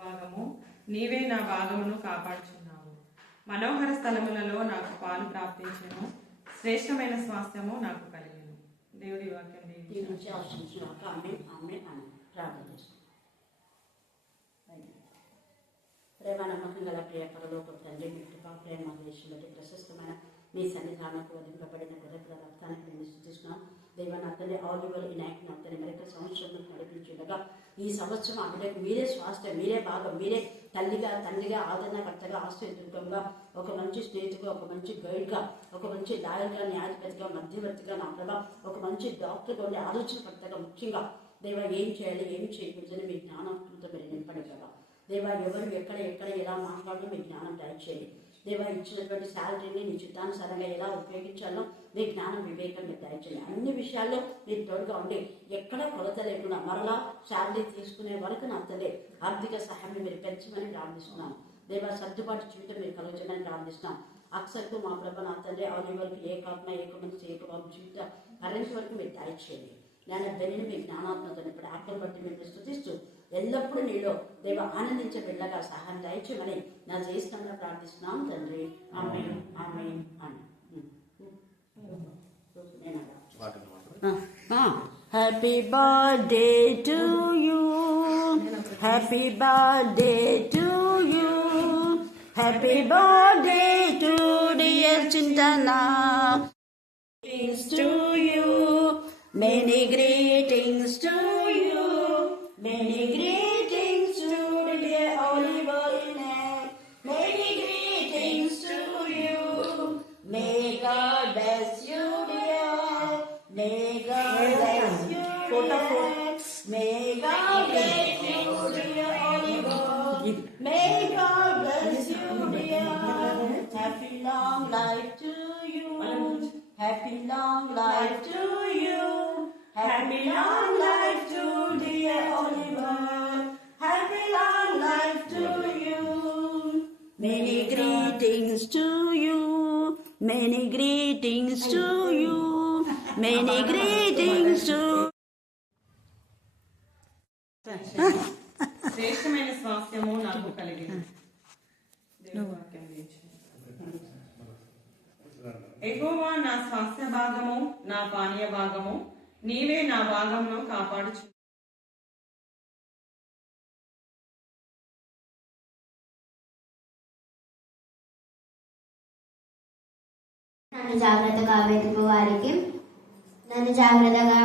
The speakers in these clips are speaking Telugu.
భాగము నీవే నా భాగమును కాపాడుచున్నావు. మనోహర స్థలములలో నాకు పాలు ప్రాప్తించెను, శ్రేష్టమైన స్వాస్థ్యము నాకు కలిగెను. దేవుడి వాక్యం ప్రేమ నమ్మకం గల ప్రియ పరలోక తండ్రి, మీ కృపా ప్రేమ దేశంలో ప్రశస్తమైన మీ సన్నిధానకు వదిలింపబడిన గొర్రెల రక్తానికి నేను స్తుతిస్తున్నాం. దేవా నా తండ్రి ఆలివర్ వినాయక్ నా తండ్రి మరొక సంవత్సరం నడిపించుండగా ఈ సంవత్సరం ఆ బిడ్డకు మీరే స్వాస్థ్యం, మీరే భాగం, మీరే తల్లిగా తండ్రిగా ఆదరణకర్తగా ఆశ్రయదుర్గంగా, ఒక మంచి స్నేహితుగా, ఒక మంచి గైడ్గా, ఒక మంచి లాయర్గా, న్యాయాధిపతిగా, మధ్యవర్తిగా, నా ప్రభా ఒక మంచి డాక్టర్గా ఉండే ఆలోచనకర్తగా, ముఖ్యంగా దేవా ఏం చేయాలి ఏం చేయకూడదని మీ జ్ఞానంతో మీరు నింపండి ప్రభా. దేవా ఎవరు ఎక్కడ ఎలా మాట్లాడడం మీ జ్ఞానం దయచేయండి. దేవా ఇచ్చినటువంటి శాలరీని నీ చిత్తానుసారంగా ఎలా ఉపయోగించాలో మీ జ్ఞానం వివేకం మీరు దయచేయండి. అన్ని విషయాల్లో మీరు తోడుగా ఉండి ఎక్కడ కొలత లేకుండా మరలా శాలరీ తీసుకునే వరకు నా తల్లి ఆర్థిక సహాయాన్ని మీరు పెంచమని ప్రార్థిస్తున్నాను. దేవా సర్దుబాటు జీవితం మీరు కలుగుతుందని ప్రార్థిస్తున్నాం. అక్సర్కు మా ప్రభ నా తండ్రి ఆలివర్కి ఏకమంది ఏకబాబు జీవిత కరెంట్ వరకు మీరు దయచేయండి. నేను దానిని మీ జ్ఞానాత్మతో ఇప్పుడు ఆత్మను బట్టి మేము స్థుతిస్తూ ఎల్లప్పుడూ నీలో దేవ ఆనందించే బిడ్డగా సహాయం దయచేయమని నా చేస్తున్నా ప్రార్థిస్తున్నాం తండ్రి. Amen amen amen. Happy birthday to you, happy birthday to you, happy birthday to dear Chintana. To you, many greetings to you, many greetings to dear Oliver Inay, many greetings to you. May God bless you dear, may God bless you dear, may God bless you dear Oliver, may God bless you dear. Happy long life to you, happy long life to you, happy long life to dear Oliver, happy long life to you. Many greetings to you, many greetings to you, many greetings to. శ్రేష్టమైన స్వాస్థ్యము నాకు కలిగింది. యెహోవా నా స్వాస్థ్య భాగము, నా పానీయ భాగము, నీవే నా భాగమును కాపాడుచు. నన్ను జాగ్రత్తగా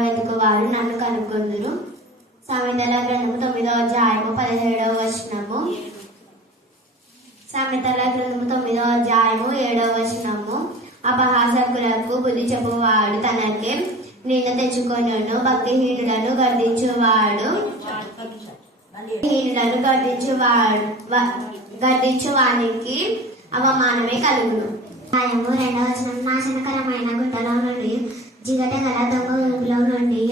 వెతుకువారు నన్ను కనుగొందురు. సామెతల గ్రంథము 9వ అధ్యాయము 17వ వచనము. సామెతల గ్రంథము 9వ అధ్యాయము 7వ వచనము. అపహాసకులకు బుద్ధి చెప్పువాడు తనకే నింద తెచ్చుకొనును, భక్తిహీనులను గర్దించు వానికి అవమానమే కలుగును. 2వ వచనం. నాశనకరమైన గుంటలో నుండి, జిగట గల దొంగ ఊపిలో నుండి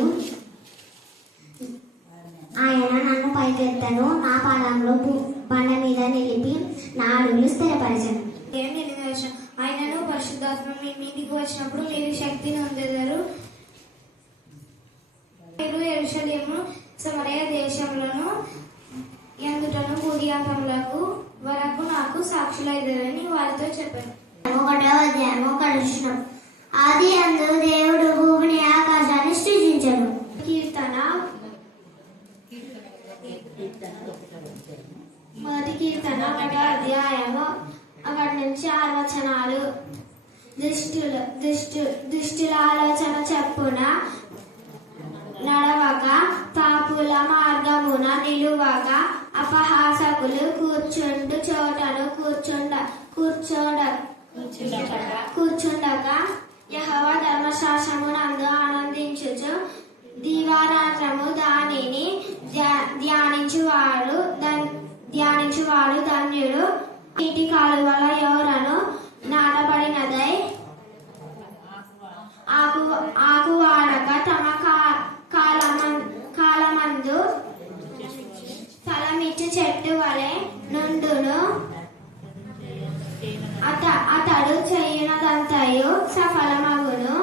ఆయన నన్ను పైకెత్తను, నా పాదంలో బండ మీద నిలిపి నా అడుగులు స్థిరపరచను. ఆయనను పరిశుద్ధాత్మ మీ మీదికి వచ్చినప్పుడు మీరు శక్తిని పొందెదరు. మీరు యెరూషలేము సమరయ దేశములను ఎందుటను భూదిగంతములకు వరకు నాకు సాక్షులైదరని వారితో చెప్పాను. 1వ అధ్యాయము 1వ వచనం. ఆది యందు దేవుడు భూమిని ఆకాశాన్ని సృజించెను. మొదటి కీర్తన 1వ అధ్యాయము 1 నుంచి 6 వచనాలు. దుష్టుల ఆలోచన చెప్పున నడవక, పాపుల మార్గమున నిలువక, అపహాసకులు కూర్చుండు చోటను కూర్చుండక యెహోవా ధర్మశాస్త్రమునందు ఆనందించుచు దివారాత్రము దానిని ధ్యానించువాడు ధన్యుడు. నీటి కాలువల ఎవరను నాటబడినదై ఆకు వాడక తమ కాలమందు ఫలమిచ్చు చెట్టు వలె నుండును. అతడు చేయునదంతయు సఫలమగును.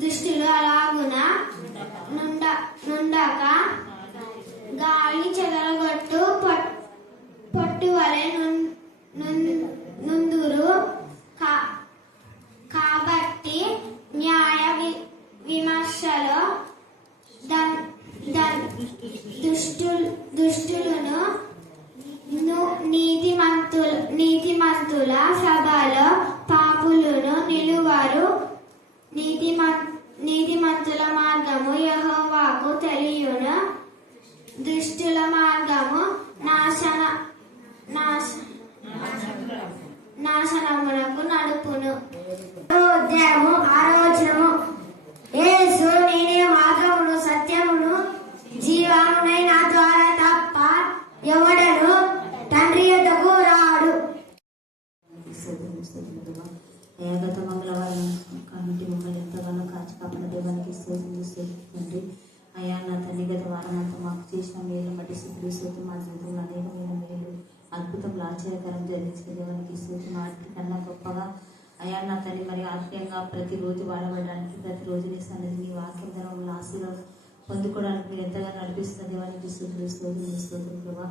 దుష్టులు అలాగున నుండక గాలి చెదరగొట్టు పొట్టు వలె నుందురు. కాబట్టి న్యాయ విమర్శలో దుష్టులను నీతిమంతుల సభలో పాపులను నిలువరు. నీతిమంతుల మార్గము యెహోవాకు తెలియును, దుష్టుల మార్గము నాశనమునకు నడుపును. అధ్యాయము 6వ వచనము. యేసు నేనే మార్గమును సత్యమును జీవమునై, నా ద్వారా తప్ప ఎవడను తండ్రి యొద్దకు రాడు. గత మంగళవారం కాబట్టి మమ్మల్ని ఎంతగానో కాచి కాపాడ దేవానికి స్తోత్రం. అయ్యా నా తండ్రి గత వారం అంతా మాకు చేసిన మేలు బట్టి స్తోత్రం. మా జీవితంలో అనేకమైన మేలు అద్భుతంలో ఆశ్చర్యకరం జరిగించిన దేవానికి స్తోత్రం. వాటి కన్నా గొప్పగా అయ్యా నా తండ్రి మరి ఆత్మీయంగా ప్రతిరోజు వాడబడడానికి, ప్రతిరోజు నీ సన్నిధి నీ వాక్యం ధర్మంలో ఆశీర్వాదం పొందుకోవడానికి మీరు ఎంతగా నడిపిస్తున్న దేవానికి స్తోత్రం ప్రభా.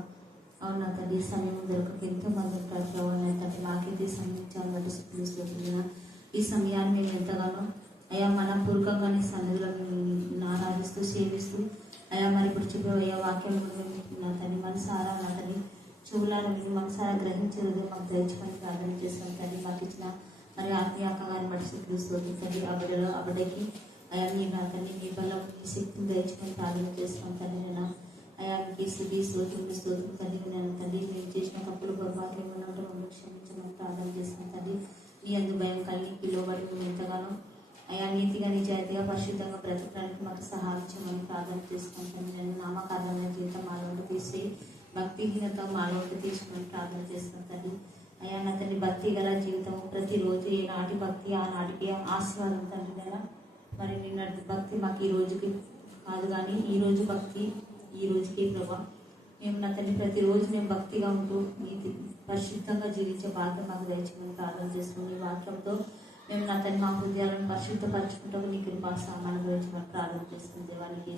అవును నా తండ్రి సమయం దొరకక ఎంతో మంది ఉంటారు ప్రభావ. నా తండ్రి నాకైతే సమయం బట్టి స్తోత్రం. ఈ సమయాన్ని మేము ఎంతగానో అయ్యా మనపూర్వకంగా నీ సన్నిధిలో ఆరాధిస్తూ సేవిస్తూ అయ్యా మరి ఇప్పుడు చెప్పే అయ్యా వాక్యం నా తండ్రి మనసారా నా తండ్రి చెవులను మనసారా గ్రహించలేదు మాకు దయచుకొని ప్రార్థన చేస్తాం తండ్రి. మాకు ఇచ్చిన మరి ఆత్మీయాక గారిని బట్టి స్తోత్రం తండ్రి. ఆ బిడ్డకి అయ్యా నీ నా తండ్రి నీ బలం నీ శక్తిని దయచుకొని ప్రార్థన చేస్తాం తండ్రి. నేను అయ్యా నీకు స్తోత్రం తండ్రి. నేను తండ్రి మేము చేసిన తప్పులు పొరపాట్లు ఏమన్నా ఉంటే మమ్మల్ని క్షమించమని ప్రార్థన చేస్తాం తండ్రి. నీ అందు భయం కలిగి లోబడి మేము ఎంతగానో అయ్యా నీతిగా నిజాయితీగా పరిశుద్ధంగా బ్రతకడానికి మాకు సహాయం చేయమని ప్రార్థన చేసుకుంటాను తండ్రి. నేను నామకారణమైన జీవితం మాలోకి తీసి భక్తిహీనత మాలోకి తీసుకుని ప్రార్థన చేస్తాను తండ్రి. అయ్యా నా తండ్రి భక్తి గల జీవితం ప్రతిరోజు ఏ నాటి భక్తి ఆ నాటికి ఆశీర్వాదం తండ్రి కదా. మరి నిన్నటి భక్తి మాకు ఈ రోజుకి కాదు కానీ ఈ రోజు భక్తి ఈ రోజుకి ప్రభా. మేము నా తండ్రి ప్రతిరోజు మేము భక్తిగా ఉంటూ నీతి పరిశుద్ధంగా జీవించే భాగ్యం మాకు దయచేయమని ప్రార్థన చేసుకుని ఈ వాక్యంతో మేము నా తండ్రి మా హృదయాలను పరిశుద్ధపరచుకుంటాము. నీ కృపా సామాన్య గురించి మనం ప్రార్థన చేసుకుని దేవానికి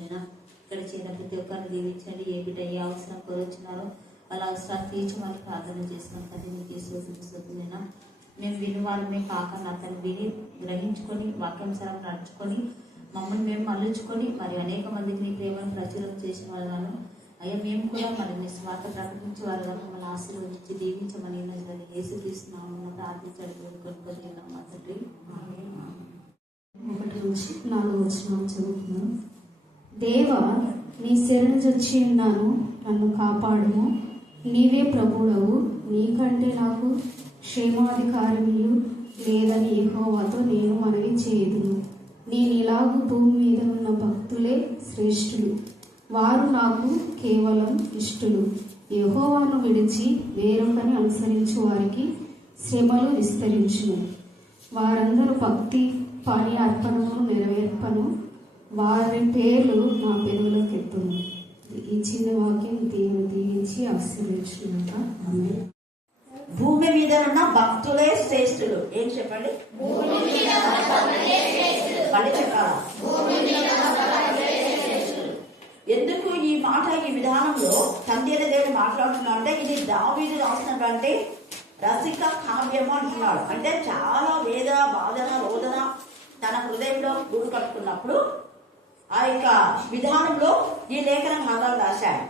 నేను ఇక్కడ చేరిన ప్రతి ఒక్కరిని దీవించండి. ఏ బిడ్డ ఏ అవసరం కోరొచ్చినారో వాళ్ళ అవసరాలు తీర్చమని ప్రార్థన చేస్తున్నాం తండ్రి. నీకు స్తోత్రం. మేము విని వాళ్ళమే కాక నా తండ్రి విని గ్రహించుకొని వాక్యానుసారం నడుచుకొని మమ్మల్ని మేము మళ్ళుచుకొని మరి అనేక మందికి నీ ప్రేమను ప్రచురం చేసిన వాళ్ళను అయ్యా మేము కూడా మరి నీ స్వార్థ ప్రకటించే వాళ్ళగా మమ్మల్ని ఆశీర్వదించి దీవించమని యేసుక్రీస్తునామమున ప్రార్థించడం వేడుకొనుకుంటున్నాం మా తండ్రి. 1-4 వచనాలు చదువుతున్నాను. దేవా నీ శరణుజొచ్చి ఉన్నాను, నన్ను కాపాడుము. నీవే ప్రభుడవు, నీకంటే నాకు క్షేమాధికారమియు లేదని యెహోవాతో నేను మనవి చేయుదును. నేను ఇలాగూ భూమి మీద ఉన్న భక్తులే శ్రేష్ఠులు, వారు నాకు కేవలం ఇష్టలు. యెహోవాను విడిచి వేరొకని అనుసరించు వారికి శ్రమలు విస్తరించును. వారందరూ భక్తి పని అర్పణను నెరవేర్పను, వారి పేర్లు నా పెదవులకు ఎత్తును. ఈ చిన్న వాక్యం దేవుని దీవించి ఆశీర్వదించుగాక. ఆమేన్. భూమి మీద ఉన్న భక్తులే శ్రేష్ఠులు. ఏం చెప్పండి? మళ్ళీ చెప్పాలా? ఎందుకు ఈ మాట ఈ విధానంలో తండ్రి దేవుడు మాట్లాడుతున్నాడు అంటే ఇది దావీదు రాసినటువంటి రసిక కావ్యము అంటున్నాడు. అంటే చాలా వేద వాదన రోదన తన హృదయంలో గూడు కట్టుకున్నప్పుడు ఆ యొక్క విధానంలో ఈ లేఖన భాగాలు రాశాడు.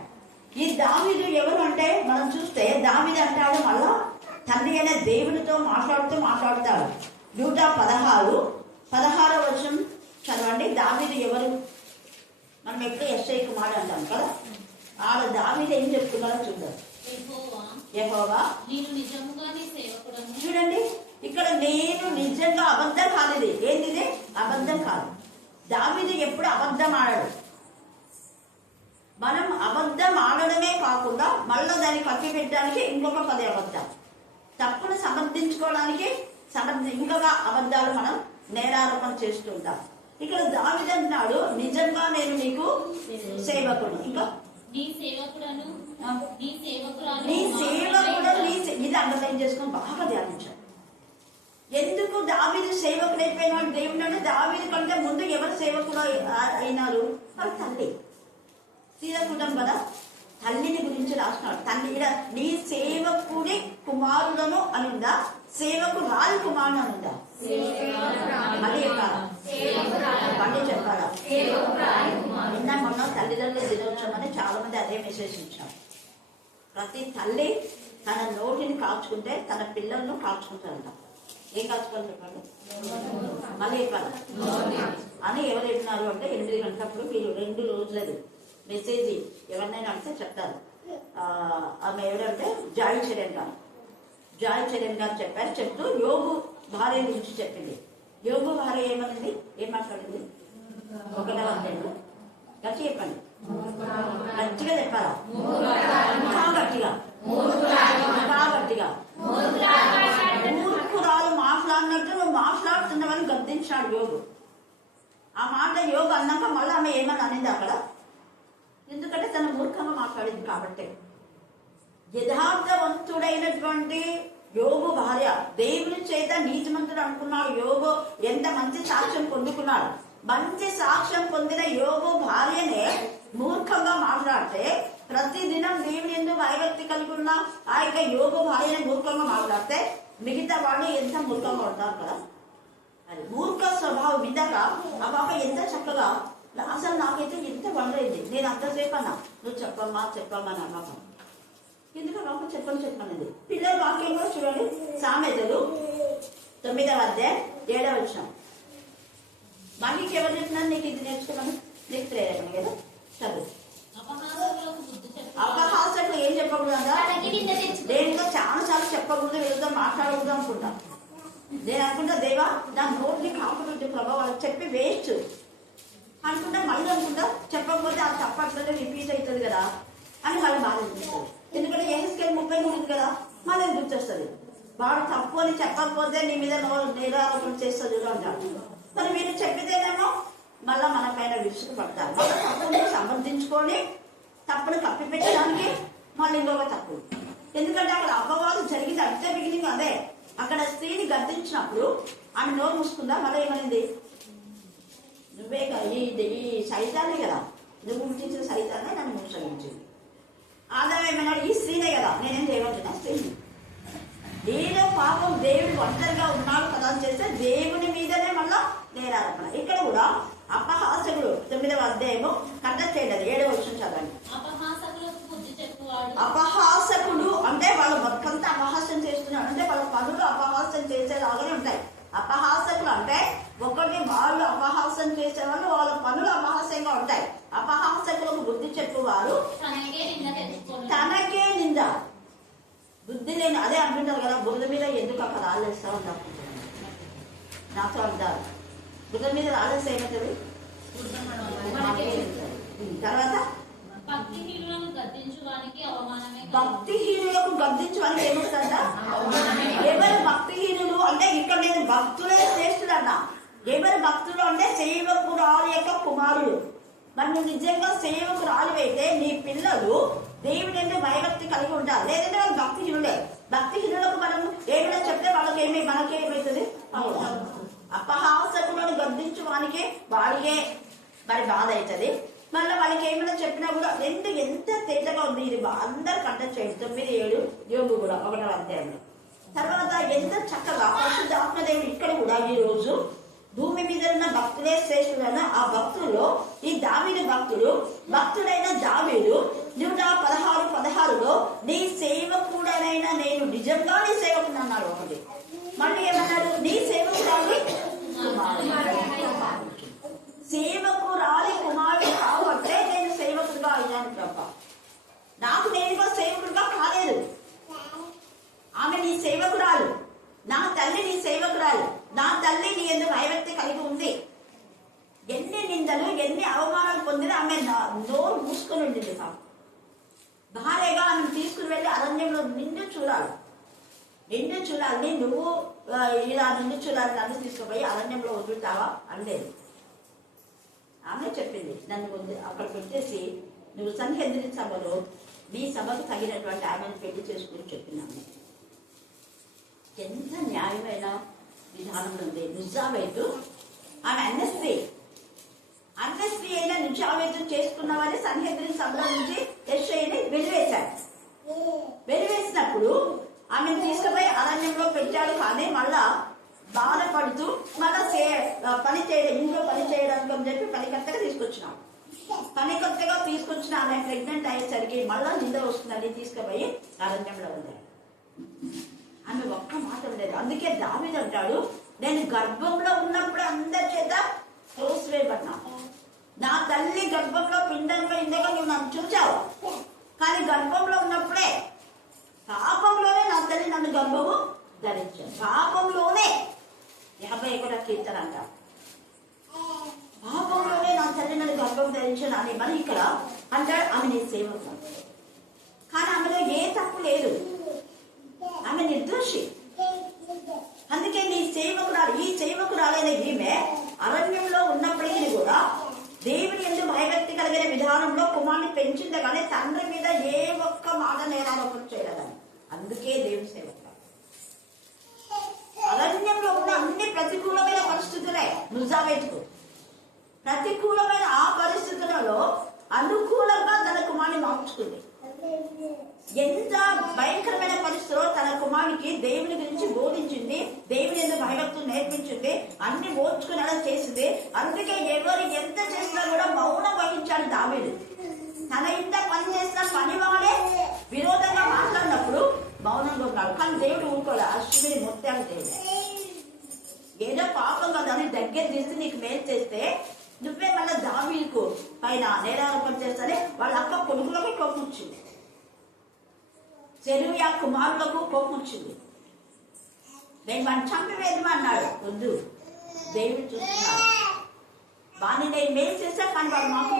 ఈ దావీదు ఎవరు అంటే మనం చూస్తే దావీదు అంటాడు మళ్ళా తండ్రి అయిన దేవునితో మాట్లాడుతాడు. 116 వచనం చదవండి. దావీదు ఎవరు? మనం ఎప్పుడు యెషయా కుమారుడు అంటాం కదా. ఆడ దావీదు ఏం చెప్తున్నారో చూద్దాం. యెహోవా చూడండి ఇక్కడ నేను నిజంగా అబద్ధం కాదు. ఇది ఏంది? అబద్ధం కాదు. దావీదు ఎప్పుడు అబద్ధం ఆడాడు. మనం అబద్ధం ఆడడమే కాకుండా మళ్ళీ దాన్ని కప్పి పెట్టడానికి ఇంకొక 10 అబద్ధాలు, తప్పును సమర్థించుకోవడానికి ఇంకొక అబద్ధాలు మనం నేరారోపణ చేస్తుంటాం. ఇక్కడ దావీదు అంటున్నాడు నిజంగా నేను నీకు సేవకుడు. ఇంకా నీ సేవకుడు ఇది అండర్లైన్ చేసుకొని బాగా ధ్యానించాడు. ఎందుకు దావీదు సేవకుడు అయిపోయినాడు దేవుడు అంటే దావీదు కంటే ముందు ఎవరు సేవకుడు అయినారు? వాళ్ళ తల్లి. తీరకుంటాం కదా, తల్లిని గురించి రాసినాడు. తల్లి నీ సేవకుడి కుమారులను అనుందా, సేవకురాలి కుమారుడు అనుందా? మళ్ళీ చెప్పాలా? మళ్ళీ చెప్పాలా? నిన్న మొన్న తల్లిదండ్రుల దినోత్సవం అని చాలా మంది అదే మెసేజ్ ఇచ్చాం. ప్రతి తల్లి తన నోటిని కాల్చుకుంటే తన పిల్లలను కాల్చుకుంటారంట. ఏం కాల్చుకోవాలి చెప్పండి? మళ్ళీ చెప్పాలి అని ఎవరు చెప్పినారు అంటే 8 గంటలప్పుడు మీరు 2 రోజులది మెసేజ్ ఎవరినైనా అంటే చెప్తారు. ఆమె ఎవరంటే జాయ్ చరణ్ గారు చెప్పారు. చెప్తూ యోగు భార్య గురించి చెప్పింది. యోగు భార్య ఏమనింది, ఏం మాట్లాడింది? 1వ అధ్యాయంలో గట్టి చెప్పండి, గట్టిగా చెప్పాలా? గట్టిగా మూర్ఖురాలు మాట్లాడినట్టు నువ్వు మాట్లాడుతున్నావని గద్దించాడు యోగు. ఆ మాట యోగు అన్నాక మళ్ళీ ఆమె ఏమని అనింది అక్కడ? ఎందుకంటే తన మూర్ఖంగా మాట్లాడింది కాబట్టి. యథార్థవంతుడైనటువంటి యోగు భార్య దేవుని చేత నీతిమంతుడు అనుకున్నాడు. యోగు ఎంత మంచి సాక్ష్యం పొందుకున్నాడు. మంచి సాక్ష్యం పొందిన యోగు భార్యనే మూర్ఖంగా మాట్లాడితే, ప్రతిదినం దేవుని ఎందుకు భయభక్తి కలిగి ఉన్న ఆ యొక్క యోగు భార్యనే మూర్ఖంగా మాట్లాడితే మిగతా వాళ్ళు ఎంత మూర్ఖంగా ఉంటారు కదా. అది మూర్ఖ స్వభావం ఇందాక ఆ పాప ఎంత చక్కగా, అసలు నాకైతే ఎంత వండైంది. నేను అంతసేపు అన్నా నువ్వు చెప్పమ్మా నా పాప ఎందుకు పాప చెప్పమన్నది. పిల్లల వాక్యం కూడా చూడండి, సామెతలు 9వ అధ్యాయం 7వ వచనం. మనకి ఎవరు చెప్పినారు నీకు ఇది నేర్చుకున్నాను? నీకు ప్రేరణ కదా, చదువు. అపహాసకులు ఏం చెప్పకూడదా? దేనితో చాలా సార్లు చెప్పకూడదు, వీళ్ళతో మాట్లాడకూడదు అనుకుంటా. నేను అనుకుంటా దేవా నా నోటిని కాకుండా ప్రభావ వాళ్ళకి చెప్పి వేస్ట్ అనుకుంటా. మళ్ళీ అనుకుంటా చెప్పకపోతే అది తప్పట్లనే రిపీట్ అవుతుంది కదా అని వాళ్ళు బాధ అనిపిస్తుంది. ఎందుకంటే ఎహెజ్కేలు 30 ఉంది కదా, మళ్ళీ గుర్తొస్తుంది. వాడు తప్పు అని చెప్పకపోతే నీ మీద నేరారోపణ చేస్తుంది అంటాడు. మరి మీరు చెప్పితేనేమో మళ్ళా మన పైన విసుగు పడతారు. మళ్ళీ తప్పుని సమర్థించుకొని తప్పును కప్పిపెట్టడానికి మళ్ళీ ఇంకొక తప్పు. ఎందుకంటే అక్కడ అపవాదం జరిగింది. అంతే బిగినింగ్ అదే. అక్కడ స్త్రీని గద్దించినప్పుడు ఆమె నోరు మూసుకుందా, మళ్ళీ ఏమైంది? నువ్వే ఈ సైతానే కదా, నువ్వు గుర్తించిన సైతానే నన్ను మోసగించింది. ఆదాయం ఏమన్నాడు? ఈ స్త్రీనే కదా, నేనేం చేయవద్దునా స్త్రీని. ఏదో పాపం దేవుడు ఒంటరిగా ఉన్నాడు కదా అని చేస్తే దేవుని మీదనే మళ్ళా నేరారోపణ. ఇక్కడ కూడా అపహాసకుడు 9వ అధ్యాయము కండక్ట్ చేయలేదు 7వ వచనం చదవండి. అపహాసకుడు అంటే వాళ్ళు మొత్తంతా అపహాస్యం చేస్తున్నాడు అంటే వాళ్ళ పనులు అపహాస్యం చేసేలాగానే ఉంటాయి. అపహాసకులు అంటే ఒకటి వాళ్ళు అపహాస్యం చేసేవాళ్ళు, వాళ్ళ పనులు అపహాస్యంగా ఉంటాయి. అపహాసకులకు బుద్ధి చెప్పువారు తనకే నింద. బుద్ధి లేని అదే అంటుంటారు కదా, బురద మీద ఎందుకు అక్కడ రాలేస్తా ఉంటారు నాతో అంటారు. బురద మీద రాలేస్తే ఏమవుతుంది? తర్వాత భక్తిహీనులకు గద్దించడానికి ఏమవుతుందా? ఎవరు భక్తిహీనులు అంటే ఇక్కడ నేను భక్తులే శ్రేష్ఠుడు అన్నా. ఎవరు భక్తులు అంటే సేవకురాలు యొక్క కుమారుడు. మరి నువ్వు నిజంగా సేవకురాలు అయితే నీ పిల్లలు దేవుని ఎందుకు భయభక్తి కలిగి ఉంటారు. లేదంటే వాళ్ళు భక్తిహీనులే. భక్తిహీనులకు మనం ఏమైనా చెప్తే మనకేమవుతుంది? అపహాసకులను గద్దించు వాడికే మరి బాధ అవుతుంది. మళ్ళీ వాళ్ళకి ఏమైనా చెప్పినా కూడా ఎంత తేటగా ఉంది. ఇది అందరు కంటెక్ట్ చేయండి. 9-7 యోగు కూడా 1వ అధ్యాయంలో. తర్వాత ఎంత చక్కగా పరిశుద్ధాత్మదేవుడు ఇక్కడ కూడా ఈ రోజు భూమి మీద ఉన్న భక్తులే శ్రేష్ఠుడైన ఆ భక్తుల్లో ఈ దావీదు భక్తుడైన దావీదు 116:16లో నీ సేవకుడనైనా నేను నిజంగా నీ సేవకుడు అన్నాడు. ఒకటి మళ్ళీ ఏమన్నాడు? నీ సేవకురాలి కుమారుడు కాబట్టి నేను సేవకుడుగా అయినాను తప్ప నాకు నేనుగా సేవకుడుగా కాలేదు. ఆమె నీ సేవకురాలు, నా తల్లి నీ సేవకురాలు. నా తల్లి నీ ఎందుకు భయభక్తి కలిగి ఉంది. ఎన్ని నిందలు ఎన్ని అవమానాలు పొందినా ఆమె నోరు మూసుకొని ఉండింది. భార్యగా ఆమెను తీసుకుని వెళ్ళి అరణ్యంలో నిండు చూడాలి. నువ్వు ఇలా నిండు చూడాలి, నన్ను తీసుకుపోయి అరణ్యంలో వదులుతావా అనలేదు. ఆమె చెప్పింది నన్ను అక్కడ పెట్టేసి నువ్వు సన్హెద్రి సభలో నీ సభకు తగినటువంటి ఆమెను పెళ్లి చేసుకుని చెప్పినాము. ఎంత న్యాయమైన విధానంలో ఉంది. నిజావేతు ఆమె అన్న స్త్రీ అయినా నిజావేతు చేసుకున్నామని సన్హెద్రిన్ సభలో నుంచి యెషయిని వెలివేశాడు. వెలివేసినప్పుడు ఆమెను తీసుకుపోయి అరణ్యంలో పెట్టాడు. కానీ మళ్ళా బాధపడుతూ మళ్ళా పని చేయడం, ఇంట్లో పని చేయడానికి అని చెప్పి పనికత్తగా తీసుకొచ్చినాం. పనికత్తగా తీసుకొచ్చిన ఆమె ప్రెగ్నెంట్ అయ్యేసరికి మళ్ళా నిద్ర వస్తుందని తీసుకుపోయి అరణ్యంలో ఉంది. ఆమె ఒక్క మాట ఉండేది. అందుకే దావీదు అంటాడు, నేను గర్భంలో ఉన్నప్పుడు అందరి చేత త్రోసివేయబడినా, నా తల్లి గర్భంలో పిండంలో ఇందాక నువ్వు నన్ను చూచావు, కానీ గర్భంలో ఉన్నప్పుడే పాపంలోనే నా తల్లి నన్ను గర్భము ధరించాను. పాపంలోనే 51వ కీర్తన అంట, పాపంలోనే నా తల్లి నన్ను గర్భం ధరించాను అని. మరి ఇక్కడ అంటాడు ఆమె నీ సేవకురాలు, కానీ ఆమెలో ఏ తప్పు లేదు, ఆమె నిర్దోషి. అందుకే నీ సేవకురాలు, ఈ సేవకురాలైన ఈమె అరణ్యంలో ఉన్నప్పటికీ కూడా దేవుని ఎందుకు భయభక్తి కలిగిన విధానంలో కుమారుని పెంచింది, కానీ తండ్రి మీద ఏ ఒక్క మాట నేరారోపణ చేయలేదని. అందుకే దేవుని సేవకురాలు. అరణ్యంలో ఉన్న అన్ని ప్రతికూలమైన పరిస్థితులే నిజావేతుకు. ప్రతికూలమైన ఆ పరిస్థితులలో అనుకూలంగా తన కుమారుని మార్చుకుంది. ఎంత భయంకరమైన పరిస్థితిలో తన కుమారునికి దేవుని గురించి బోధించింది, దేవుని ఎందుకు భయభక్తులు నేర్పించింది, అన్ని ఓర్చుకునేలా చేసింది. అందుకే ఎవరు ఎంత చేసినా కూడా మౌనం వహించాడు దావీదు. తన ఇంత పని చేసిన పనివాడే విరోధంగా మాట్లాడినప్పుడు మౌనంగా ఉన్నాడు. కానీ దేవుడు ఊరుకోలే. అశ్విని మొత్తం దేవుడు ఏదో పాపం కదా అని దగ్గర తీసి నీకు మేలు చేస్తే నువ్వే మళ్ళీ దావీదుకు పైన నేరారోపణ చేస్తానే వాళ్ళ అక్క కొడుకులకి కోపం వచ్చింది, సెరూయా కుమారులకు కోపం వచ్చింది. నేను వాడిని చంపివేదమా అన్నాడు. వద్దు, దేవుడు చూస్తున్నాడు. వాడిని నేను మేలు చేశా, కానీ వాడు నాకు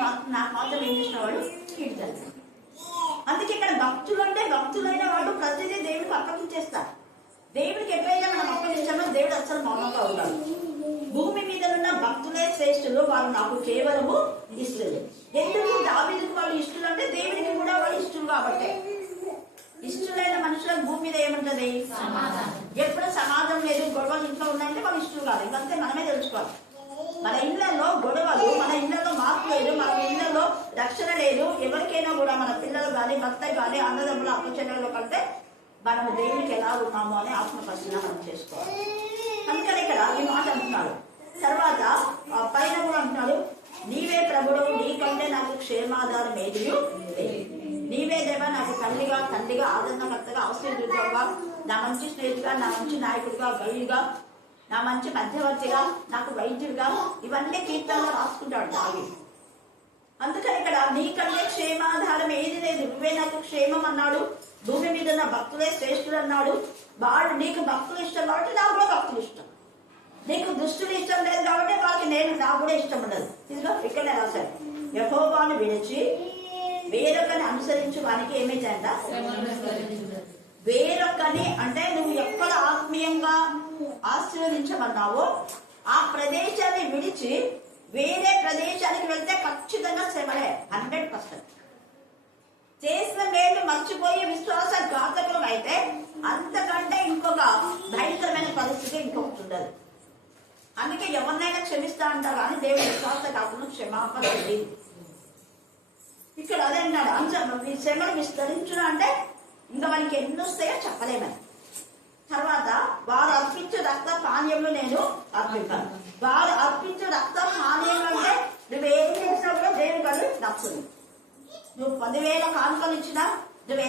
మాత్రం ఏం చేసిన వాడు కీడుతాడు. అందుకే ఇక్కడ భక్తులు అంటే భక్తులైన వాడు ప్రతిదీ దేవుడికి అప్పగించేస్తారు. దేవుడికి ఎప్పుడైనా మనం అప్పగించామో దేవుడు అసలు మౌనంగా ఉన్నాడు. భూమి మీద ఉన్న భక్తులే శ్రేష్ఠులు, వారు నాకు కేవలము ఇష్టలు. ఎందుకు దావీదుకు వాళ్ళు ఇష్టలు అంటే దేవుడికి కూడా వాళ్ళు ఇష్టలు కాబట్టి. ఇష్టలైన మనుషులకు భూమి మీద ఏముంటది? ఎప్పుడు సమాజం లేదు, గొడవలు ఇంట్లో ఉన్నాయంటే వాళ్ళు ఇష్టలు కాదు. ఇంకంతే మనమే తెలుసుకోవాలి. మన ఇళ్లలో గొడవలు, మన ఇళ్లలో మార్పు లేదు, మన ఇళ్లలో రక్షణ లేదు. ఎవరికైనా కూడా మన పిల్లలు కానీ భర్త కానీ అన్నదమ్ములు అప్పచెల్లెలు కంటే మనం దేవునికి ఎలా ఉన్నామో అని ఆత్మపరిశీలన మనం చేసుకోవాలి. అందుకని ఇక్కడ ఈ మాట అంటున్నాడు. తర్వాత పైన కూడా అంటున్నాడు, నీవే ప్రభుడు, నీకంటే నాకు క్షేమాధారం ఏది లేదు. నీవే దేవా నాకు తల్లిగా, తండ్రిగా, ఆదరణకర్తగా, ఆశ్రయుడిగా, నా మంచి స్నేహితుగా, నా మంచి నాయకుడిగా, గైడ్గా, నా మంచి మధ్యవర్తిగా, నాకు వైద్యుడిగా, ఇవన్నీ కీర్తనలో రాసుకుంటాడు దావీదు. అందుకని ఇక్కడ నీకంటే క్షేమాధారం ఏది లేదు, నువ్వే నాకు క్షేమం అన్నాడు. భూమి మీద ఉన్న భక్తులే శ్రేష్ఠుడు అన్నాడు. వాడు నీకు భక్తులు ఇష్టం కాబట్టి నాకు కూడా భక్తులు ఇష్టం. నీకు దుష్టులు ఇష్టం లేదు కాబట్టి వాళ్ళకి నాకు కూడా ఇష్టం ఉండదు. ఇదిగో ఇక్కడనే రాశాడు, యెహోవాను విడిచి వేరొకని అనుసరించు వానికి ఏమైందంట? వేరొకని అంటే నువ్వు ఎక్కడ ఆత్మీయంగా ఆశీర్వదించమన్నావో ఆ ప్రదేశాన్ని విడిచి వేరే ప్రదేశానికి వెళ్తే ఖచ్చితంగా శ్రమలే, 100%. చేసిన మేలు మర్చిపోయి విశ్వాస ఘాతకులు అయితే అంతకంటే ఇంకొక భయంకరమైన పరిస్థితి ఇంకొకటి ఉండదు. అందుకే ఎవరినైనా క్షమిస్తా అంటారు కానీ దేవుడు విశ్వాసఘాతులను క్షమాపణ తెలియదు. ఇక్కడ అదే అన్నాడు, శ్రమను విస్తరించును అంటే ఇంకా మనకి ఎన్ని వస్తాయో చెప్పలేమని. తర్వాత వారు అర్పించే రక్త పానీయంలో నేను అర్పిస్తాను. వారు అర్పించే రక్త పానీయం అంటే నువ్వేం చేసినా కూడా దేవుడు వాళ్ళు నచ్చుతుంది. నువ్వు 10,000 కానుకలు ఇచ్చినా, నువ్వు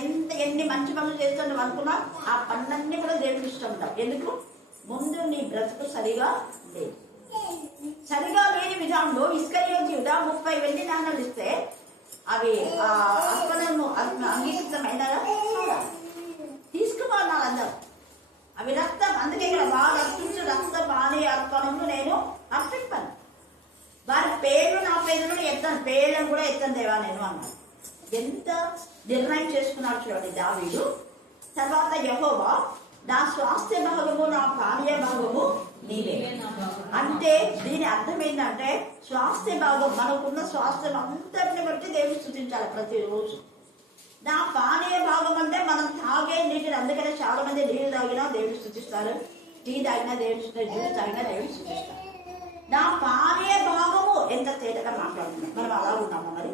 ఎన్ని మంచి పనులు చేస్తావు నువ్వు అనుకున్నా, ఆ పనులన్నీ కూడా దేవుడికి ఇష్టం ఉంటావు. ఎందుకు? ముందు నీ బ్రతుకు సరిగా లేదు. సరిగా లేని విధానంలో ఇస్కరియోతు యూదా 30 వెండి నాణాలు ఇస్తే అవి అర్పణను అంగీకృతమైన తీసుకుపోన్నారు అందరూ. అవి రక్తం. అందుకే ఇక్కడ వారు అర్పించు రక్త పానీయ అర్పణను నేను అర్పిస్తాను. వారి పేర్లు నా పేర్లను ఎత్తాను, పేర్లను కూడా ఎత్తాను దేవా నేను అన్నాను. ఎంత నిర్ణయం చేసుకున్నాడు చూడండి దావీదు. తర్వాత యెహోవా నా స్వాస్థ్య భాగము, నా పానీయ భాగము నీవే. అంటే దీని అర్థం ఏంటంటే స్వాస్థ్య భాగం, మనకున్న స్వాస్థ్యం అంతటిని బట్టి దేవుడు స్తుతించాలి ప్రతిరోజు. నా పానీయ భాగం అంటే మనం తాగే నీటిని. అందుకనే చాలా మంది నీళ్ళు తాగినా దేవుడు స్తుతిస్తారు, టీ తాగినా దేవుడిస్తాడు, జ్యూస్ తాగినా దేవుడిస్తాడు. నా పానీయ భాగము ఎంత తేటగా మాట్లాడుతున్నాం. మనం అలా ఉన్నాము. మరి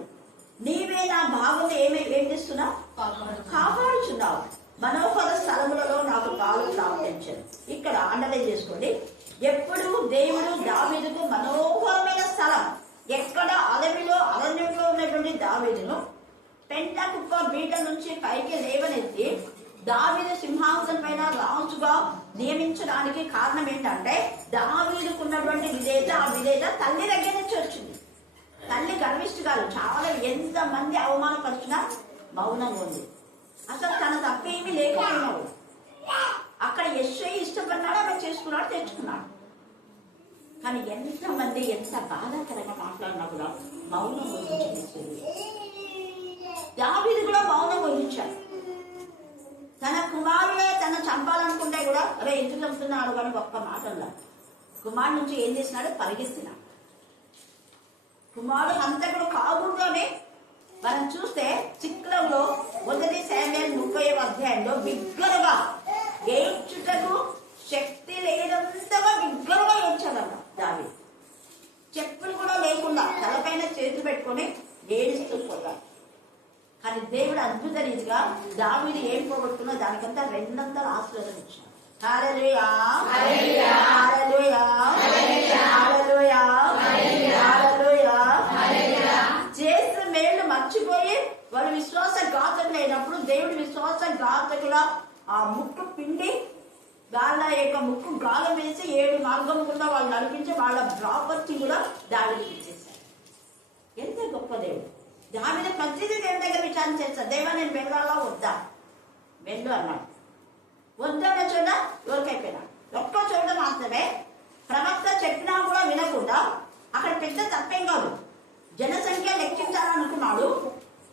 నీవే నా భాగము ఏం చేస్తున్నావు? కాపాడుచున్నావు. మనోహర స్థలములలో నాకు కాలు ప్రాప్తించాను. ఇక్కడ అండర్లైన్ చేసుకోండి. ఎప్పుడు దేవుడు దావీదుకు మనోహరమైన స్థలం, ఎక్కడ అరణ్యంలో ఉన్నటువంటి దావీదును పెంట కుప్ప బీట నుంచి పైకి లేవనెత్తి దావీదు సింహాసనం పైన రాజుగా నియమించడానికి కారణం ఏంటంటే దావీదుకున్నటువంటి విధేయత. ఆ విధేయత తల్లి దగ్గర నుంచి వచ్చింది. తల్లి గర్విష్ఠురాలు, చాలా ఎంతమంది అవమానపరిచినా మౌనంగా ఉంది. అసలు తన తప్పేమీ లేకపోయినావు. అక్కడ యెషయా ఇష్టపడినాడు, ఆమె చేసుకున్నాడు, తెచ్చుకున్నాడు. కానీ ఎంతమంది ఎంత బాధాకరంగా మాట్లాడినా కూడా మౌనం వహించింది. దావీదు కూడా మౌనం వహించాడు. తన కుమారుడే తన చంపాలనుకుంటే కూడా అరే ఎందుకు చంపుతున్నాడు కానీ ఒక్క మాటల్లో కుమారుడు నుంచి ఏం చేసినాడు? పరిగెత్తినాడు. కుమారుడు హంతకుడు కాకూడదనే మనం చూస్తే చిత్రంలో 1 శామ్యూయల్ 30వ అధ్యాయంలో బిగ్గరగా ఏడ్చుటకు శక్తి లేనంతగా బిగ్గరగా ఏడ్చాడన్న దావీదు. చెప్పులు కూడా లేకుండా తలపైన చేతులు పెట్టుకొని ఏడుస్తూ పోతాడు. కానీ దేవుడు అద్భుత రీతిగా దావీదు ఏం పోగొట్టుకున్నా దానికంతా 200 ఆశీర్వాదం ఇచ్చాడు. హల్లెలూయా, హల్లెలూయా, హల్లెలూయా, హల్లెలూయా, హల్లెలూయా. చేసిన మేళ్ళు మర్చిపోయి వాళ్ళు విశ్వాసఘాతకులు అయినప్పుడు దేవుడు విశ్వాసఘాతకుల ఆ ముక్కు పిండి వాళ్ళ యొక్క ముక్కు గాలం వేసి 7 మార్గం కూడా వాళ్ళు నడిపించి వాళ్ళ ప్రాపర్టీ కూడా దావీదుకి ఇచ్చేశారు. ఎంత గొప్ప దేవుడు! దావీదు ప్రతిదీ దేవుని దగ్గర విచారణ చేస్తారు. దేవా నేను వెళ్ళాలా వద్దా? వెళ్ళు అన్నాడు. వద్దన్న చోట ఎవరికైపోయినా ఒక్క చోట మాత్రమే ప్రవక్త చెప్పినా కూడా వినకుండా, అక్కడ పెద్ద తప్పేం కాదు, జనసంఖ్య లెక్కించాలనుకున్నాడు.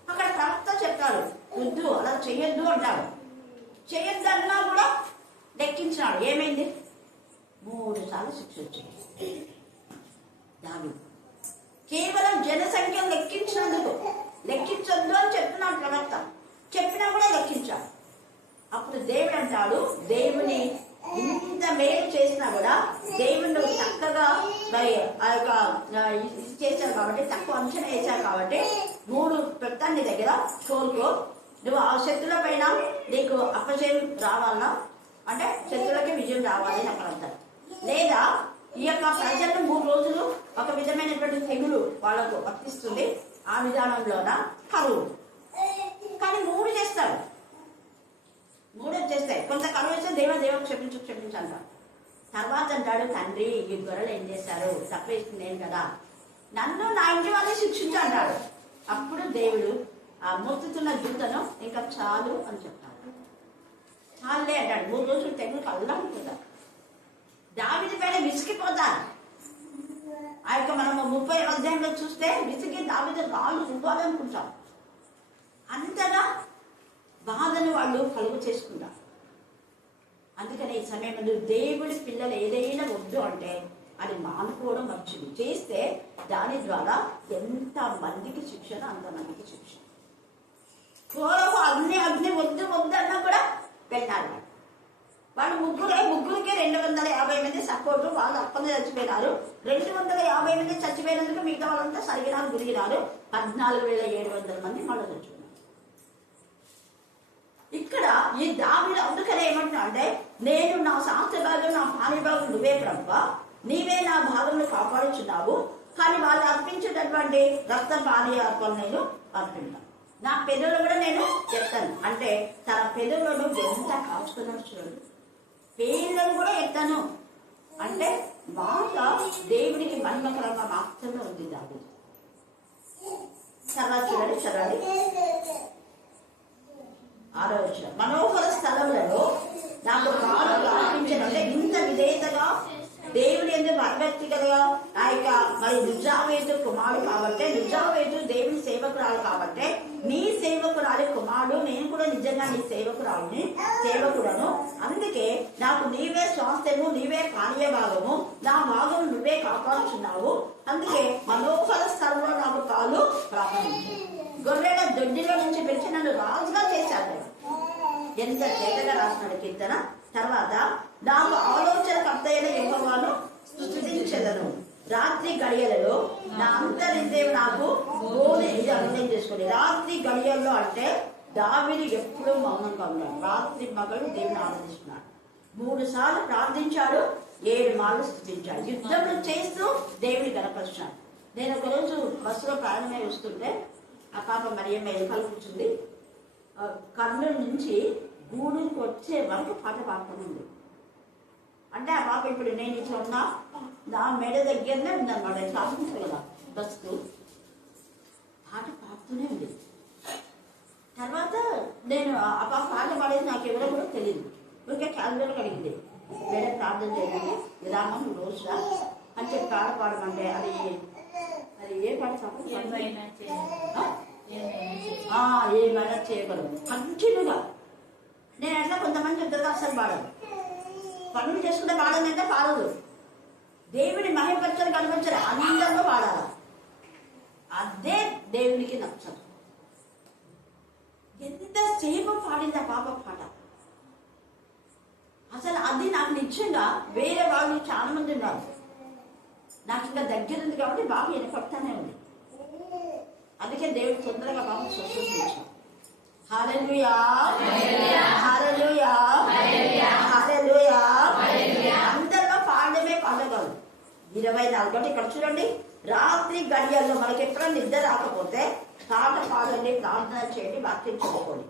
అక్కడ ప్రవక్త చెప్తాడు వద్దు అలా చెయ్యొద్దు అంటాడు. చెయ్యొద్దన్నా కూడా లెక్కించినాడు. ఏమైంది? 3 సార్లు శిక్ష వచ్చింది దావీదు. కేవలం జనసంఖ్య లెక్కించినందుకు. లెక్కించొద్దు అని చెప్తున్నాడు ప్రవక్త, చెప్పినా కూడా లెక్కించాడు. అప్పుడు దేవుడు అంటాడు, దేవుని ఇంత మేలు చేసినా కూడా దేవుడు నువ్వు చక్కగా మరి ఆ యొక్క ఇది చేశారు కాబట్టి, తక్కువ అంచనా వేశారు కాబట్టి 3 పెడతాను నీ దగ్గర, కోరుకో. నువ్వు ఆ శత్రుల పైన నీకు అపజయం రావాలన్నా అంటే శత్రులకి విజయం రావాలి అని అక్కడ అంటారు. లేదా ఈ యొక్క ప్రజలను 3 రోజులు ఒక విధమైనటువంటి తెగులు వాళ్ళకు వర్తిస్తుంది. ఆ విధానంలోన కరువు. కానీ 3 చేస్తాడు. 3 చేస్తాయి. కొంత కరువు వేస్తే దేవ క్షమించంటాడు. తర్వాత అంటాడు, తండ్రి ఈ గొర్రెలు ఏం చేశారు? తప్పేసింది నేను కదా, నన్ను నా ఇంటి వాళ్ళని శిక్షించు అంటాడు. అప్పుడు దేవుడు ఆ మొత్తుతున్న దూతను ఇంకా చాలు అని చెప్తాడు. చాలులే అంటాడు. 3 రోజులు తెగులు అల్లాడుతుంటాడు. దావీదు పైన విసిగిపోతారు. ఆ యొక్క మనం 30వ అధ్యాయంలో చూస్తే విసిగి దావీదు రాళ్ళు ఇవ్వాలనుకుంటాం. అంతగా బాధను వాళ్ళు కలుగు చేసుకుంటారు. అందుకని ఈ సమయంలో దేవుడి పిల్లలు ఏదైనా వద్దు అంటే అది మానుకోవడం మంచిది. చేస్తే దాని ద్వారా ఎంత మందికి శిక్షణ, అంతమందికి శిక్షణ. కోరవు అగ్ని వద్దు అన్నా కూడా వెళ్ళాలి. వాళ్ళు ముగ్గురికి 250 మంది సపోర్టు. వాళ్ళు అప్పనే చచ్చిపోయినారు. 250 మంది చచ్చిపోయినందుకు మిగతా వాళ్ళంతా సరిగినారు, గురిగినారు. 14,700 మంది మళ్ళీ చచ్చిపోయినారు. ఇక్కడ ఈ దావీదు అందుకనే ఏమంటున్నా అంటే, నేను నా శాస్త్రభాగం నా పానీభాగం నువ్వే ప్రభువా, నీవే నా భాగంలో కాపాడుచున్నావు. కానీ వాళ్ళు అర్పించేటటువంటి రక్త పానీయ అర్పణ నేను అర్పిస్తాను. నా పెదవులు కూడా నేను చెప్తాను. అంటే తన పెదవులను ఎంత కాచుకున్నాడు చూడండి. పేర్లను కూడా ఎత్తాను అంటే మాట దేవుడికి మహిమకరంగా మాత్రమే ఉంది దావీదు. తర్వాత చదవాలి 6వ వచనం. మనోహర స్థలములలో నాకు కాలు ప్రార్థించను. అంటే ఇంత విధేయతగా దేవుని ఎందుకు భయభక్తి కదా. ఆ యొక్క మరి నుజావేతు కుమారుడు కాబట్టి, నుజావేతు దేవుని సేవకురాలు కాబట్టి, నీ సేవకురాలి కుమారుడు, నేను కూడా నిజంగా నీ సేవకుడను. అందుకే నాకు నీవే స్వాస్థ్యము, నీవే పానీయ భాగము, నా భాగము నువ్వే కాపాడుచున్నావు. అందుకే మనోహర స్థలంలో నాకు కాలు ప్రారంభించు. గొర్రెల దొడ్డిలో నుంచి పిలిచి నన్ను రాజుగా చేశాడు. ఎంత తేటగా రాసినాడు కీర్తన. తర్వాత నాకు ఆలోచనకర్త అయిన యెహోవాను స్తుతించెదను. రాత్రి గడియలలో నా అంతరింద్రియం నాకు ఇది అర్థం చేసుకోండి. రాత్రి గడియల్లో అంటే దావీదు ఎప్పుడూ మౌనంగా ఉన్నాడు. రాత్రి మగలు దేవుని ఆరాధిస్తున్నాడు. 3 సార్లు ప్రార్థించాడు, 7 మార్లు స్తుతించాడు. యుద్ధంలో చేస్తూ దేవుని గణపరిచాడు. నేను ఒకరోజు బస్సులో ప్రయాణమై వస్తుంటే ఆ పాప మరియమ్మ ఎలుకలు కూర్చుంది. కర్నూలు నుంచి గూడూరుకు వచ్చే వరకు పాట పాడుతుంది. అంటే ఆ పాప ఇప్పుడు నేను ఇట్లా ఉన్నా నా మెడ దగ్గరనే ఉందన్నమాట. ఇట్లా ఆడుకుంటారు కదా బస్సు, పాట పాడుతూనే ఉంది. తర్వాత నేను ఆ పాప పాట పాడేది నాకు ఎవరో కూడా తెలియదు. ఊరికే క్యాలరీలు అడిగింది, మేడం ప్రార్థన చేయండి విరామం రోజురా అని చెప్పి పాట పాడమంటే అది ఏ పాట ఏమైనా చేయగలరు కంటిన్యూగా. నేను అట్లా కొంతమంది చెప్తారు అసలు పాడదు, పనులు చేసుకుంటే పాడదంటే పాడదు. దేవుని మహిమపరచని కనిపించారు, అందరిలో పాడాలి. అదే దేవునికి నచ్చదు. ఎంతసేపు పాడింది ఆ పాప పాట. అసలు అది నాకు నిజంగా వేరే వాళ్ళు చాలా మంది ఉన్నారు, నాకు ఇంకా దగ్గర ఉంది కాబట్టి బాగా వినపడతానే ఉంది. అందుకే దేవుడు తొందరగా బాగా స్వస్థత. హల్లెలూయా హల్లెలూయా హల్లెలూయా. అందరిలో పాడమే పాడగలరు. 24 గంటలు. ఇక్కడ చూడండి, రాత్రి గడియల్లో మనకి ఎప్పుడైనా నిద్ర రాకపోతే పాట పాడండి, ప్రార్థన చేయండి, వాక్యం చదువుకోండి.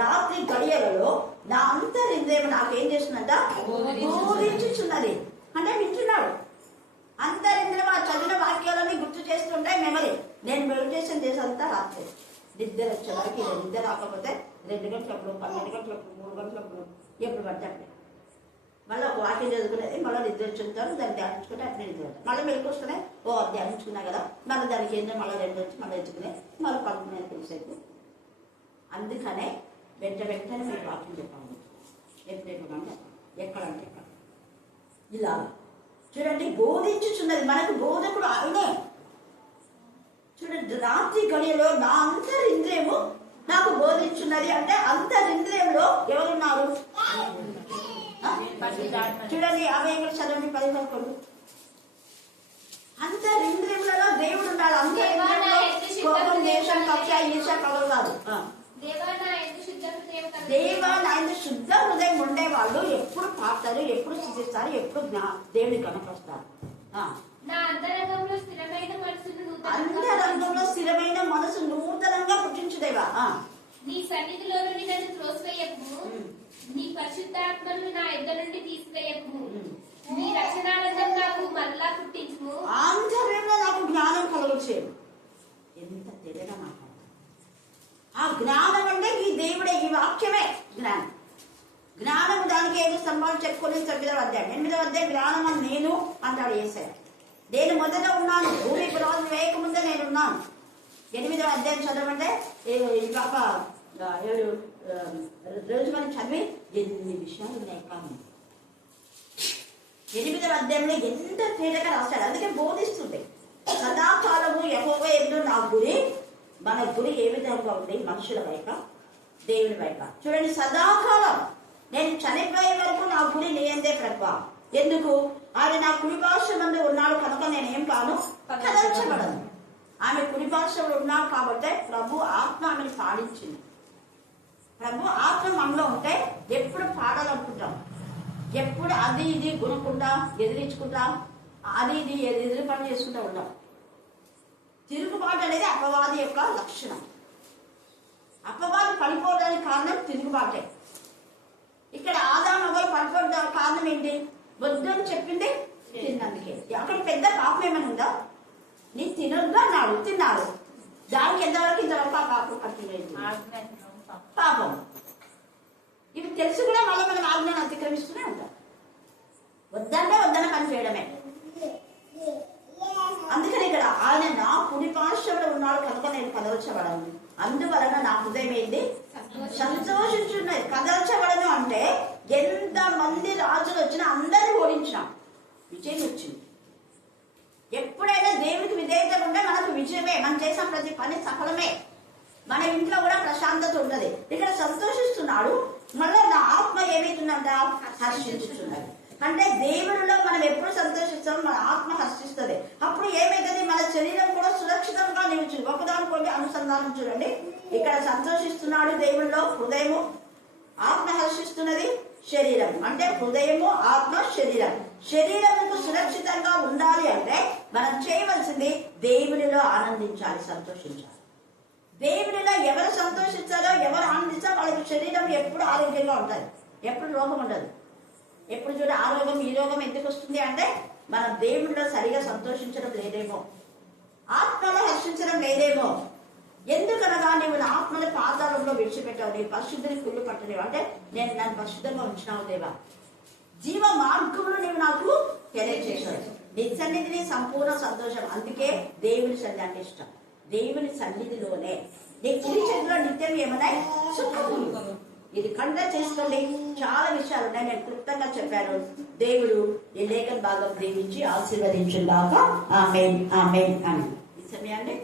రాత్రి గడియలలో నా అంతరింద్రియం నాకేం చేస్తుందంట, బోధించుచున్నది. అంటే వింటున్నాడు. అంతరింద్రియం ఆ చదివిన వాక్యాలన్నీ గుర్తు చేస్తుంటే మెమరీ. నేను మెడిటేషన్ చేసేంతా రాత్రి నిద్ర వచ్చేవారికి. నిద్ర రాకపోతే 2 గంటలప్పుడు, 12 గంటలప్పుడు, 3 గంటలప్పుడు, ఎప్పుడు పడితే అప్పుడే మళ్ళీ ఒక వాక్యం చదువుకునేది. మళ్ళీ నిద్ర వచ్చుంటారు, దాన్ని ధ్యానించుకుంటే అప్పుడే నిద్ర వస్తుంది. మళ్ళీ మెలకు వస్తేనే ధ్యానించుకున్నా కదా, మళ్ళీ దానికి ఏంటో మళ్ళీ 2 వచ్చి మళ్ళీ ఎత్తుకునే మళ్ళీ పడుకునేది తెలిసేపు. అందుకనే వెంటనే మీరు వాక్యం చెప్పండి. ఎప్పుడెప్పుడంటే ఎక్కడంటే ఎక్కడ ఇలా చూడండి, బోధించుచున్నది. మనకు బోధకుడు ఆయనే. చూడండి, రాత్రి గడియలో నా అంతరింద్రియము నాకు బోధించున్నది. అంటే అంతరింద్రియంలో ఎవరున్నారు? చూడండి, అవి ఎక్కడ చదవండి 10 అంతరింద్రియములలో దేవుడు ఉన్నాడు. అంతరింద్రియంలో కోపం, దేశం, కక్ష, ఈర్ష కలగాదు. దేవా నాయన శుద్ధ హృదయం ఉండేవాళ్ళు ఎప్పుడు పాడతారు, ఎప్పుడు స్థుతిస్తారు, ఎప్పుడు దేవుని కనపరుస్తారు. అంతరంగంలో స్థిరమైన మనసు నూతనంగా పుట్టించుదేవా. నీ సన్నిధిలో నుండి నన్ను త్రోసివేయకు, నీ పరిశుద్ధాత్మను నా ఎద్ద నుండి తీసివేయకు, నీ రక్షణానందం నాకు మరలా పుట్టించు. ఆంతర్యంలో నాకు జ్ఞానం కలుగుచేయు. ఎంత తెలియగా మాట్లాడు. ఆ జ్ఞానం అంటే ఈ దేవుడే, ఈ వాక్యమే జ్ఞానం. జ్ఞానం దానికి 5 స్తంభాలు చెప్పుకొని 9వ అధ్యాయం 8వ అధ్యాయం జ్ఞానం అని నేను అంటాడు యేసయ్య. నేను మొదట ఉన్నాను, భూమి పునాదులు వేయకముందే నేను ఉన్నాను. 8వ అధ్యాయం చదవమంటే ఈ పాప 7 రోజు మనం చదివి ఎన్ని విషయాలు ఉన్నాయి. కానీ 8వ అధ్యాయంలో ఎంత తేలిగా రాస్తాడు. అందుకే బోధిస్తుంది. సదాకాలము యెహోవా యందు నా గురి. మన గురి ఏ విధంగా ఉంది? మనుషుల వైక, దేవుని వైక. చూడండి, సదాకాలం నేను చనిపోయే వరకు నా గురి నీ యందే ప్రభువా. ఎందుకు? ఆయన నా కుడిపార్శ్వమందు ఉన్నాడు కనుక నేనేం కాను, కదల్చబడను. ఆమె కుడిపార్శ్వంలో ఉన్నాడు కాబట్టి ప్రభు ఆత్మ ఆమెను పాడించింది. ప్రభు ఆత్మ మనలో ఉంటే ఎప్పుడు పాడాలనుకుంటాం, ఎప్పుడు అది ఇది గుణకుండా ఎదిరించుకుంటా, అది ఇది ఎదురు పని చేసుకుంటూ ఉంటాం. తిరుగుబాటు అనేది అపవాది యొక్క లక్షణం. అపవాది పడిపోవడానికి కారణం తిరుగుబాటే. ఇక్కడ ఆదాము హవ్వలు పడిపోవడానికి కారణం ఏంటి? వద్దు అని చెప్పింది తిన్నందుకే. అక్కడ పెద్ద పాపం ఏమైనా ఉందా? నీ తినొద్దు అన్నాడు, తిన్నాడు. దానికి ఇంతవరకు ఆ పాపం పట్టింది పాపం. ఇవి తెలిసి కూడా మళ్ళీ మనం ఆజ్ఞను అతిక్రమిస్తూనే ఉంటాం. వద్దంటే వద్దన్న పని చేయడమే. అందుకని ఇక్కడ ఆయన నా కుడి పార్శ్వంలో ఉన్నాడు కనుక నేను కదల్చబడను, అందువలన నా హృదయం ఏంటి? సంతోషించున్నది. కదల్చబడను అంటే ఎంత మంది రాజులు వచ్చినా అందరినీ ఓడించినాం, విజయం వచ్చింది. ఎప్పుడైనా దేవుడికి విధేయత ఉంటే మనకు విజయమే. మనం చేసిన ప్రతి పని సఫలమే. మన ఇంట్లో కూడా ప్రశాంతత ఉన్నది. ఇక్కడ సంతోషిస్తున్నాడు. మళ్ళీ నా ఆత్మ ఏమైతుందంట? హర్షించుతున్నది. అంటే దేవుడిలో మనం ఎప్పుడు సంతోషిస్తామో మన ఆత్మ హర్షిస్తుంది. అప్పుడు ఏమైతుంది? మన శరీరం కూడా సురక్షితంగా నిలిచి ఒకదానికొకటి అనుసంధానం. చూడండి, ఇక్కడ సంతోషిస్తున్నాడు దేవుడిలో హృదయము, ఆత్మ హర్షిస్తున్నది శరీరం. అంటే హృదయము, ఆత్మ, శరీరం. శరీరముకు సురక్షితంగా ఉండాలి అంటే మనం చేయవలసింది దేవునిలో ఆనందించాలి, సంతోషించాలి. దేవునిలో ఎవరు సంతోషిస్తారో, ఎవరు ఆనందిస్తారో వాళ్ళకి శరీరం ఎప్పుడు ఆరోగ్యంగా ఉంటుంది, ఎప్పుడు రోగం ఉండదు. ఎప్పుడు చూడ ఆ రోగం ఈ రోగం ఎందుకు వస్తుంది అంటే మనం దేవుడిలో సరిగా సంతోషించడం లేదేమో, ఆత్మలో హర్షించడం లేదేమో. ఎందుకనగా నీవు నా ఆత్మని పాతాళంలో విడిచిపెట్టావు, నీ పరిశుద్ధిని కుళ్ళు పట్టలేవు. అంటే నేను నన్ను పరిశుద్ధంగా ఉంచినావు దేవా, జీవ మార్గములు నీవు నాకు తెలియజేశావు. నీ సన్నిధిని సంపూర్ణ సంతోషం. అందుకే దేవుని సన్నిధి అంటే ఇష్టం. దేవుని సన్నిధిలోనే నీ కుడి చేతిలో నిత్యం ఏమన్నాయి? సుఖములు. ఇది కండ చేసుకోండి. చాలా విషయాలు ఉన్నాయి, నేను క్లుప్తంగా చెప్పాను. దేవుడు ఈ లేఖన భాగం దీవించి ఆశీర్వదించుగాక. ఆమేన్, ఆమేన్, ఆమేన్. ఈ సమయాన్ని